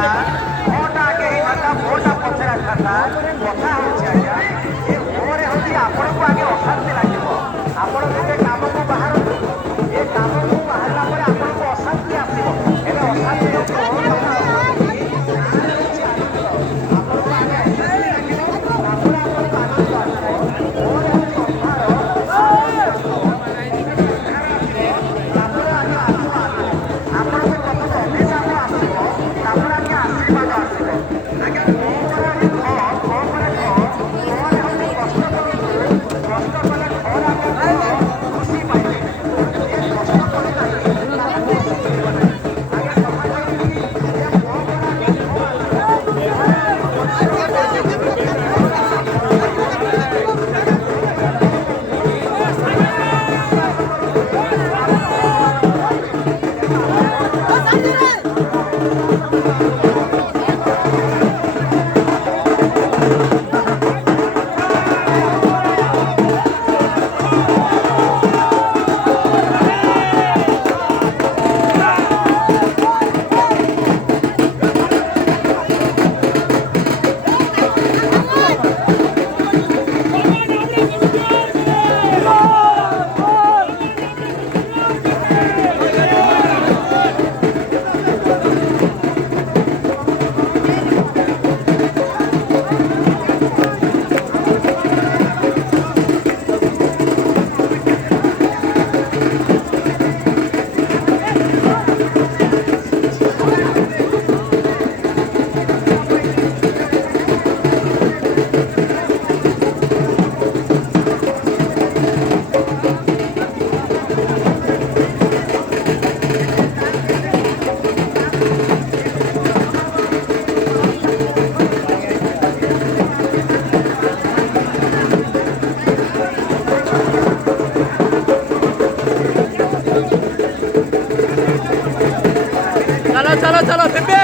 Vote ଆଗେ ହେଇଥାନ୍ତା, vote ପଛରେ ଆସିଥାନ୍ତା। କଥା ହେଉଛି ଆଜ୍ଞା, ଏ ଭୋରେ ହେଉଛି ଆପଣଙ୍କୁ ଆଗେ ଅଶାନ୍ତି ଲାଗିବ। ଆପଣ ଗୋଟେ କାମକୁ ବାହାରନ୍ତୁ, ଏ କାମକୁ ବାହାରିଲା ପରେ ଆପଣଙ୍କୁ ଅଶାନ୍ତି ଆସିବ। ଏବେ ଅଶାନ୍ତି ହେଉଛି ଆପଣଙ୍କୁ ଆଗେ ଅଶାନ୍ତି ଲାଗିବ, ତାପରେ ଆପଣଙ୍କୁ ଆନନ୍ଦ ଆସିବ। ଭୋରେ ହେଉଛି ଅନ୍ଧାର, ତାପରେ ଆଜ୍ଞା ଆସିବ ଆଲୋକ। ଆପଣଙ୍କୁ ପ୍ରଥମେ ଅଭିଶାପ ଆସିବ, ତାପରେ ଆଜ୍ଞା ଆଶୀର୍ବାଦ ଆସିବ। ଆଜ୍ଞା ମୋ ପରେ ହେଉଛି ଖ, ମୋ ପରେ ଖ, ଖରେ ହେଉଛି କଷ୍ଟ କରନ୍ତୁ, କଷ୍ଟ କଲେ ଖରେ ଆଜ୍ଞା ଫଳ ଖୁସି ପାଇବେ। ଯିଏ କଷ୍ଟ କଲେ ନାହିଁ ତାକୁ ଖୁସି ମିଳିବ ନାହିଁ। ଆଜ୍ଞା କଥା କହିବି, ଆଜ୍ଞା ମୋ ପରେ ଆଜ୍ଞା ଖ ଆସିବ, ଖରେ ଆଜ୍ଞା ପରିଶ୍ରମ କରନ୍ତୁ, ଫଳରେ ଆଜ୍ଞା ଫଳ ପାଇବେ। ଆଜ୍ଞା ଯୋଉମାନେ ଖ କରୁଛନ୍ତି ସେମାନେ ଆଜ୍ଞା ବିଶ୍ୱାସ କରନ୍ତୁ ଆପଣ ଫଳମାନଙ୍କୁ ପାଇବେ। ତେଣୁ ଆମେ କ'ଣ କରିବା, ଆମେ ବିଶ୍ୱାସ କରିବା ଆମର ଆଜ୍ଞା चलो चलो चलो सिंपी